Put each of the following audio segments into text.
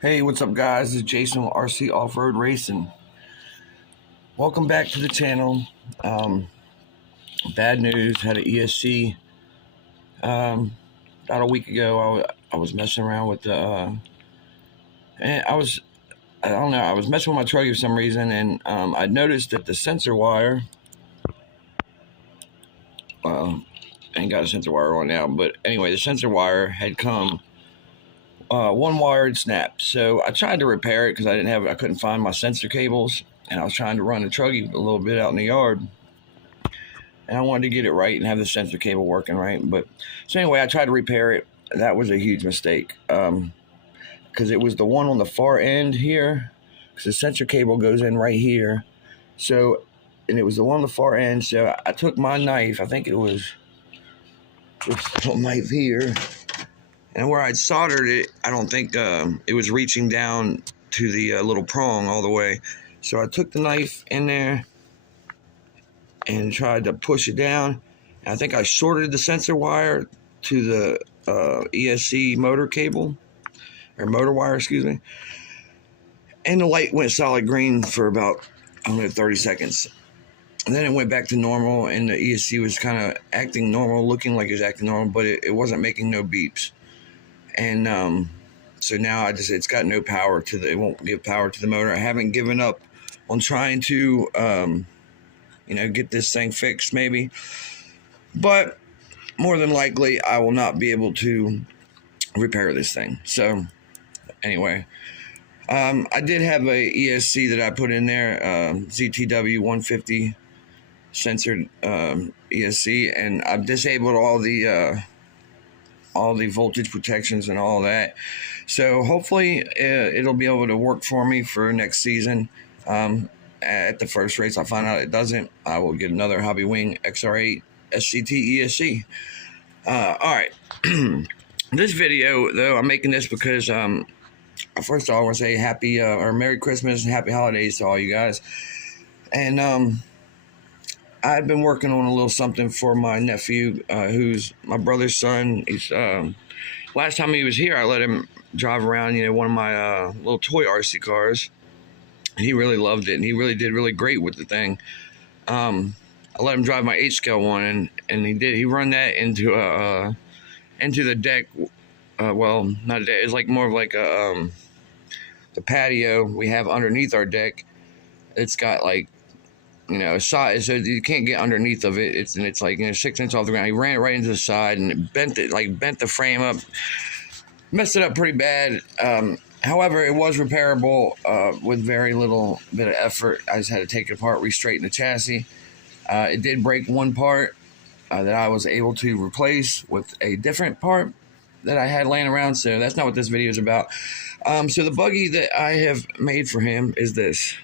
Hey, what's up, guys? This is Jason with RC Off-Road Racing. Welcome back to the channel. Um, Bad news, had an ESC about a week ago. I was messing around with and I don't know, I was messing with my truck for some reason, and I noticed that the sensor wire, I ain't got a sensor wire on now, but anyway, the sensor wire had come, one wire had snapped. So I tried to repair it because I couldn't find my sensor cables, and I was trying to run the truggy a little bit out in the yard. And I wanted to get it right and have the sensor cable working right. But so anyway, I tried to repair it. That was a huge mistake because it was the one on the far end here. Because the sensor cable goes in right here. So, and it was the one on the far end. So I took my knife. I think it was this little knife here, and where I'd soldered it, I don't think it was reaching down to the little prong all the way. So I took the knife in there and tried to push it down. I think I shorted the sensor wire to the ESC motor cable, or motor wire, excuse me. And the light went solid green for about, 30 seconds. And then it went back to normal, and the ESC was kind of acting normal, looking like it was acting normal, but it wasn't making no beeps. And so now it's got no power it won't give power to the motor. I haven't given up on trying to, get this thing fixed maybe. But more than likely, I will not be able to repair this thing. So anyway, I did have a ESC that I put in there, ZTW 150 censored ESC, and I've disabled all the voltage protections and all that. So hopefully it'll be able to work for me for next season. At the first race I find out it doesn't, I will get another Hobbywing XR8 SCT ESC. All right. This video, though, I'm making this because first of all, I want to say happy or Merry Christmas and Happy Holidays to all you guys. And I've been working on a little something for my nephew, who's my brother's son. He's last time he was here, I let him drive around, one of my little toy RC cars. He really loved it, and he really did really great with the thing. I let him drive my 8-scale one, and he did. He run that into the deck. Well, not a deck. It's like more of like the patio we have underneath our deck. It's got like, a side, so you can't get underneath of it. It's like 6 inches off the ground. He ran it right into the side and it bent the frame up, messed it up pretty bad. However, it was repairable with very little bit of effort. I just had to take it apart, re-straighten the chassis. It did break one part that I was able to replace with a different part that I had laying around, so that's not what this video is about. So the buggy that I have made for him is this.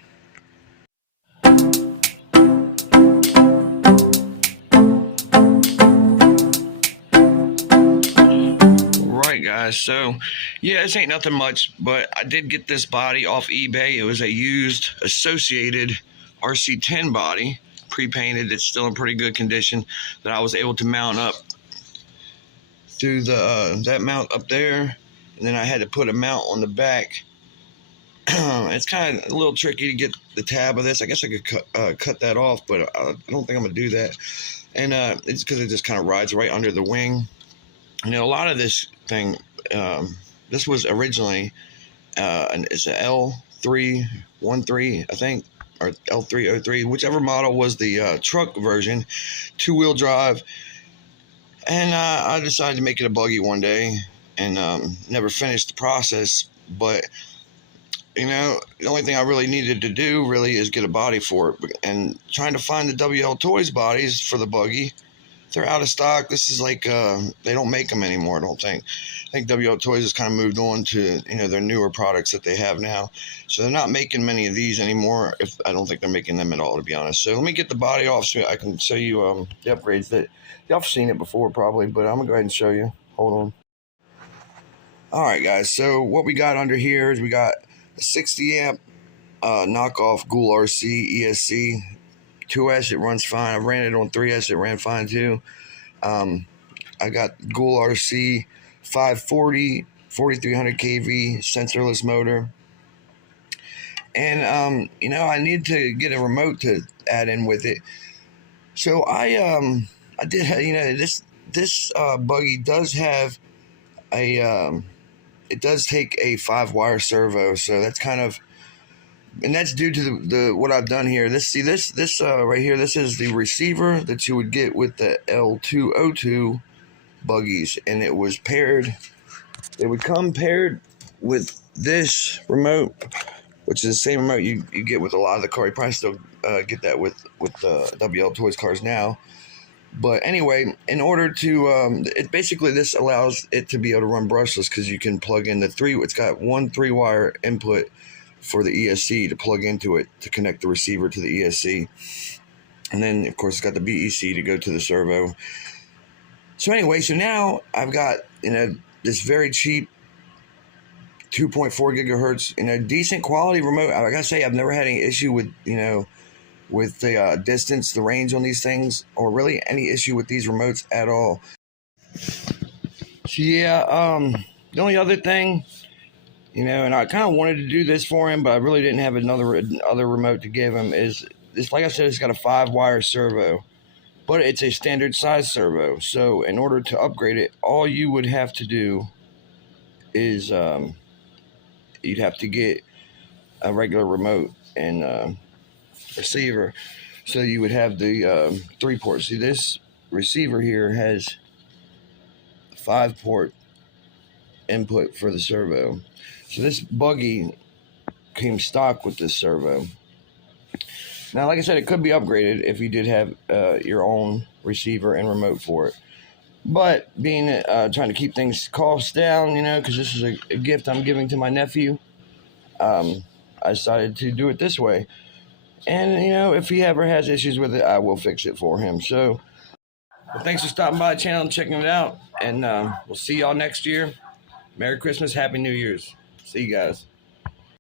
Right, guys, so yeah, this ain't nothing much, but I did get this body off eBay. It was a used Associated RC10 body, pre-painted. It's still in pretty good condition, that I was able to mount up through the that mount up there, and then I had to put a mount on the back. It's kind of a little tricky to get the tab of this. I guess I could cut that off, but I don't think I'm gonna do that. And it's because it just kind of rides right under the wing. A lot of this thing, this was originally it's a L313, I think, or L303, whichever model was the truck version, 2-wheel drive. And I decided to make it a buggy one day, and never finished the process. But the only thing I really needed to do really is get a body for it. And trying to find the WL Toys bodies for the buggy, they're out of stock. This is like they don't make them anymore, I don't think. I think WL Toys has kind of moved on to their newer products that they have now. So they're not making many of these anymore. I don't think they're making them at all, to be honest. So let me get the body off so I can show you the upgrades that y'all have seen it before probably, but I'm gonna go ahead and show you. Hold on. All right, guys. So what we got under here is we got a 60 amp knockoff Ghoul RC ESC 2S. It runs fine. I ran it on 3S. It ran fine too. I got Ghoul RC 540 4300 kV sensorless motor. And I need to get a remote to add in with it. So I did, this buggy does have a it does take a 5-wire servo, so that's kind of, and that's due to the what I've done here. This right here, this is the receiver that you would get with the L202 buggies, and it was paired. It would come paired with this remote, which is the same remote you get with a lot of the cars. You probably still get that with WL Toys cars now. But anyway, in order to, it basically, this allows it to be able to run brushless, because you can plug in it's got one 3-wire input for the ESC to plug into it to connect the receiver to the ESC. And then, of course, it's got the BEC to go to the servo. So anyway, so now I've got, this very cheap 2.4 gigahertz, decent quality remote. I gotta say, I've never had any issue with, with the distance, the range on these things, or really any issue with these remotes at all. So yeah, the only other thing, and I kind of wanted to do this for him, but I really didn't have other remote to give him, is this. Like I said, it's got a 5-wire servo, but it's a standard size servo. So in order to upgrade it, all you would have to do is you'd have to get a regular remote and receiver. So you would have the 3-port. See, this receiver here has a 5-port input for the servo. So this buggy came stock with this servo. Now, like I said, it could be upgraded if you did have your own receiver and remote for it. But being trying to keep things costs down, because this is a gift I'm giving to my nephew, I decided to do it this way. And, if he ever has issues with it, I will fix it for him. So, thanks for stopping by the channel and checking it out. And we'll see y'all next year. Merry Christmas, Happy New Year's. See you guys.